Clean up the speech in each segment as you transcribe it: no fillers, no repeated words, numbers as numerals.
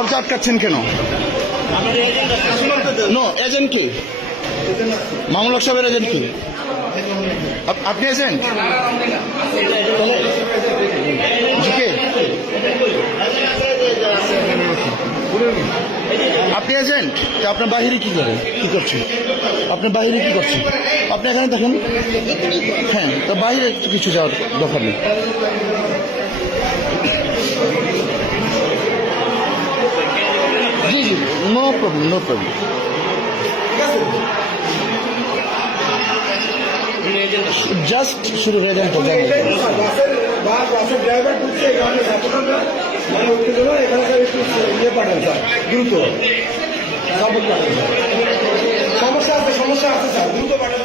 দরজা আটকাচ্ছেন কেন? No, agent কি? মামুল হক সাহেবের এজেন্ট কি? আপনি এজেন্ট? কে আপনি এজেন্ট? আপনার বাহিরে কি করে কি করছেন? আপনার বাহিরে কি করছেন? আপনি এখানে দেখেন। হ্যাঁ, তো বাইরে কিছু যাওয়ার দরকার নেই। জি জি, no problem, no problem. Just শুধু এজেন্ট ড্রাইভার ঢুকছে এখানে এখানকার একটু ইয়ে পাঠান স্যার, দ্রুত সমস্যা আছে, সমস্যা আছে স্যার, দ্রুত পাঠান।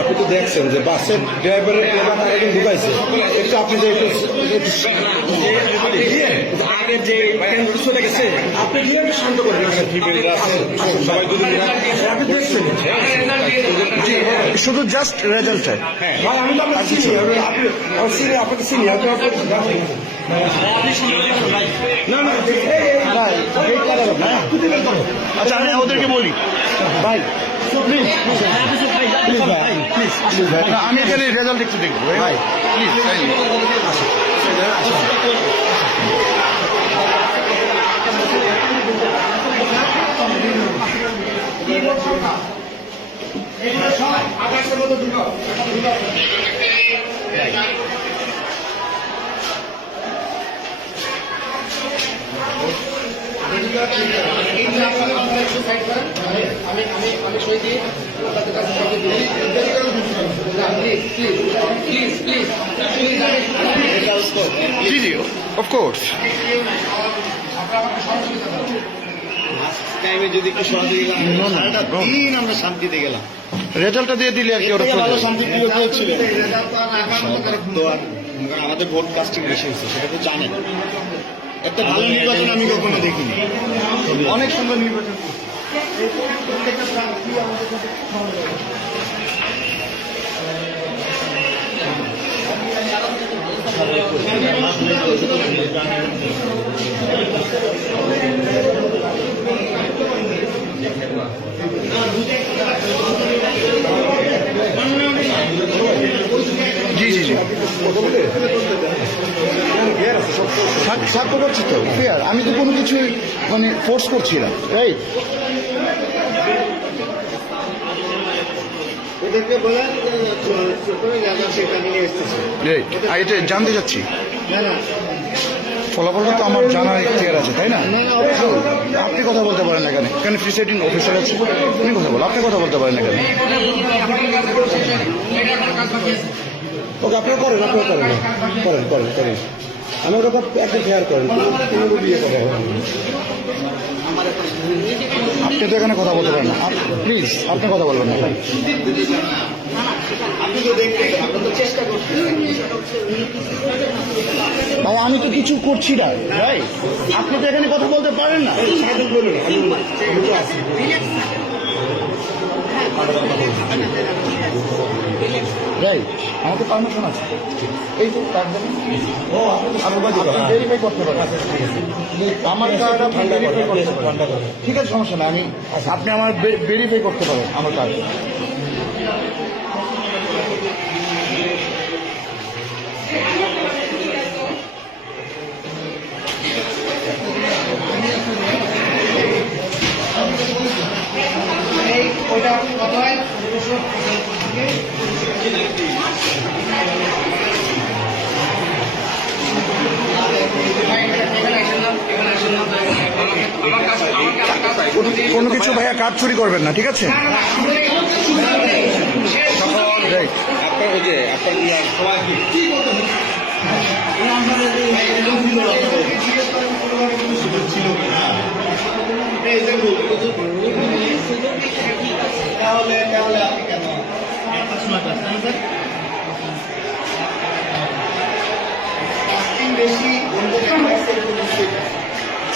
আপনি তো দেখছেন যে বাসের ড্রাইভারের একজন ঢুকাইছে, একটু আপনি যে আগের যে চলে গেছে আপনি দিয়ে একটু শান্ত করেন। শুধু জাস্ট রেজাল্ট চাই। ভাই আমি তো আপনাকে চিনি, আপনাকে চিনি। না না আচ্ছা, আমি ওদেরকে বলি ভাই প্লিজ প্লিজ ভাই, প্লিজ প্লিজ ভাই, আমি এখানে রেজাল্ট একটু দেখবো ভাই, প্লিজ। G G, of course. টাইমে যদি একটু সহজে আমরা শান্তিতে গেলাম, রেজাল্টটা দিয়ে দিলে আর কি ওরা ভালো শান্তি দিয়েছিলেন। আমাদের ভোট কাস্টিং বেশি হয়েছে, সেটা তো জানেন। একটা ভালো নির্বাচন আমি কখনো দেখিনি। অনেক সুন্দর নির্বাচন। জি জি জি, সাক্ষ্য করছি তো, ফেয়ার। আমি তো কোনো কিছু মানে ফোর্স করছি না, রাইট? এটা জানতে চাচ্ছি, ফলাফলটা তো আমার জানার ইখতিয়ার আছে, তাই না? আপনি কথা বলতে পারেন না কেন? এখানে প্রিসাইডিং অফিসার আছে, উনি কথা বলেন। আপনি কথা বলতে পারেন না কেন? ওকে আপনারা করেন, আপনারা করেন করেন করেন করেন আমি ওটা একটা ফেয়ার করেন, কোনো বিয়ে করা হবে। আপনি তো এখানে কথা বলতে পারেন না, প্লিজ আপনি কথা বলবেন না। ভাই আমি তো কিছু করছি না ভাই, আপনি তো এখানে কথা বলতে পারেন না। রাইট, আমাকে পারমিশন আছে। এই যে ভেরিফাই করতে পারেন আমার কার্ড, আপনি ভেরিফাই করতে পারেন, ঠিক আছে, সমস্যা না। আপনি আমার ভেরিফাই করতে পারেন আমার কার্ড। কোনো কিছু ভাইয়া কাজ চুরি করবেন না, ঠিক আছে?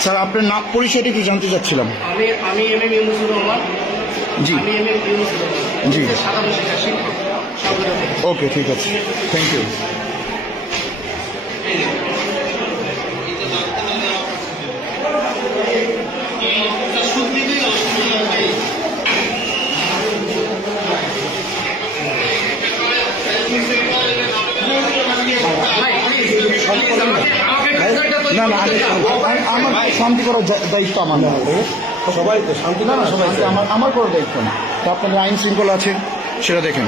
স্যার আপনার নাম পরিচয়টা একটু জানতে চাচ্ছিলাম। আমি এম এম ইউনুসুর রহমান। জি আমি এম এম ইউনুসুর রহমান। জি সাধারণ শিক্ষা শিক্ষক স্বাগত। ওকে ঠিক আছে, থ্যাংক ইউ। না না আমার শান্তি করার দায়িত্ব আমার না। সবাই তো শান্তি না না সবাই আমার করার দায়িত্ব না। তো আপনাদের আইন শৃঙ্খলা আছে সেটা দেখেন।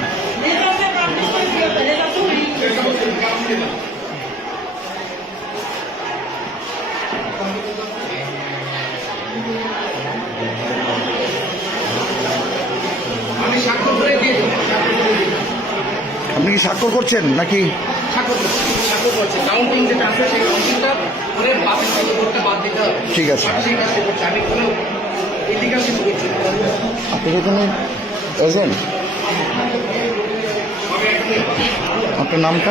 আমি স্বাক্ষর করে দিয়ে দেবো। আপনি কি স্বাক্ষর করছেন নাকি? স্বাক্ষর করছি। কাউন্টিং যেটা আছে সেই কাউন্টিংটা করে বাতিল করতে বাদ দিতে হবে। ঠিক আছে। সেই কাজটা করছি। আমি কোনো ইলিগাল কিছু করছি না। আপনার এখানে এজেন্ট, আপনার নামটা?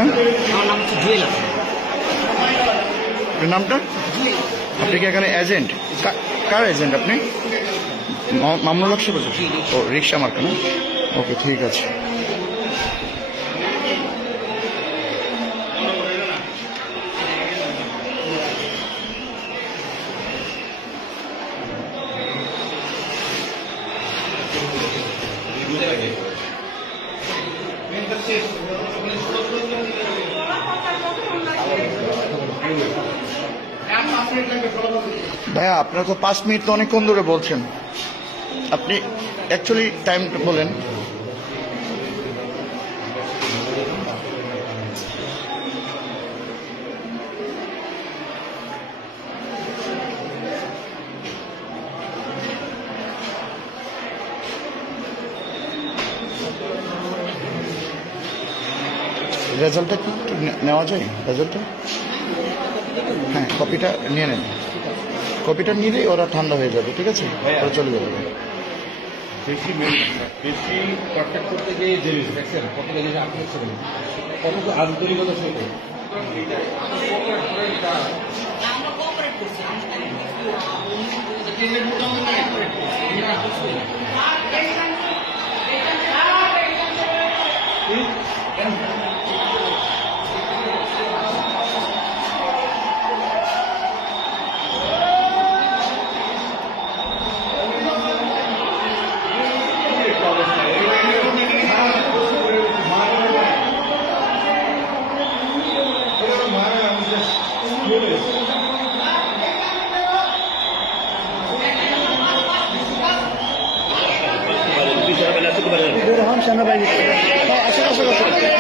আমার নাম হচ্ছে জুয়েল। আপনার নামটা? আপনি কি এখানে এজেন্ট? কার এজেন্ট আপনি? মামুনুল হক সাহেব? ও রিক্সা মার্কা না? ওকে ঠিক আছে। ভাইয়া আপনার তো 5 মিনিট তো অনেকক্ষণ ধরে বলছেন, আপনি অ্যাকচুয়ালি টাইম বলেন। রেজাল্টটা কি একটু নেওয়া যায়? রেজাল্টটা হ্যাঁ কপিটা নিয়ে নেন। কপিটা নিলেই ওরা ঠান্ডা হয়ে যাবে, ঠিক আছে? ওরা চলে যাবে। বেশি কন্ট্যাক্ট করতে গিয়ে যে দেখছেন কত লেগে আপনি কত আন্তরিকতার সাথে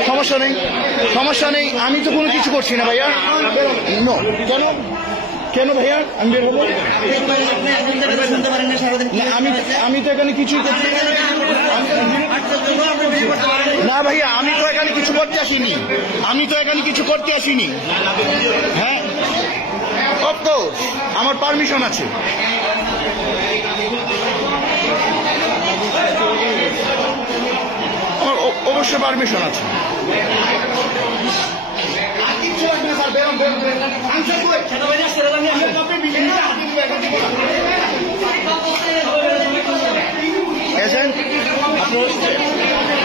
সমস্যা নেই, সমস্যা নেই, আমি তো কোনো কিছু করছি না ভাইয়া। নো, কেন কেন ভাইয়া আমি বের হবো? আমি তো এখানে কিছুই করছি না ভাইয়া, আমি তো এখানে কিছু করতে আসিনি, আমি তো এখানে কিছু করতে আসিনি। হ্যাঁ অফকোর্স আমার পারমিশন আছে। আমার অবশ্যই পারমিশন আছে। এজেন্ট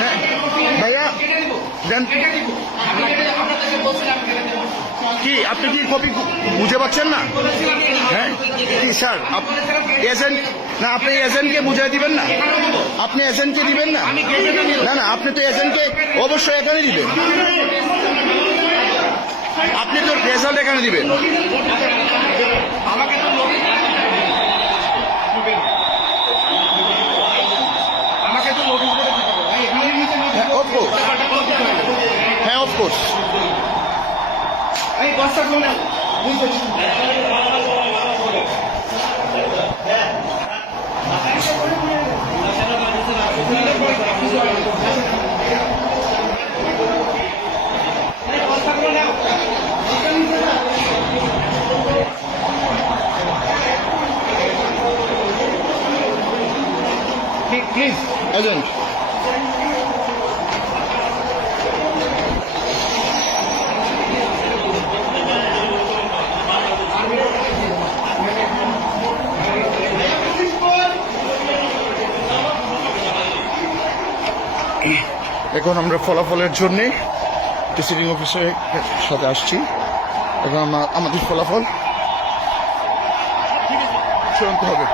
হ্যাঁ ভাইয়া দেন কি আপনি কি কপি বুঝে পাচ্ছেন না? হ্যাঁ কি স্যার এজেন্ট না, আপনি এজেন্টকে বুঝিয়ে দিবেন না? আপনি এজেন্টকে দিবেন না? না না আপনি তো এজেন্টকে অবশ্যই এখানে দিবেন, আপনি তো রেজাল্ট এখানে দিবেন। হ্যাঁ অফকোর্স, হ্যাঁ অফকোর্স। Please, agent. এখন আমরা ফলাফলের জন্যে প্রিসাইডিং অফিসারের সাথে আসছি। এখন আমাদের ফলাফল চূড়ান্ত হবে।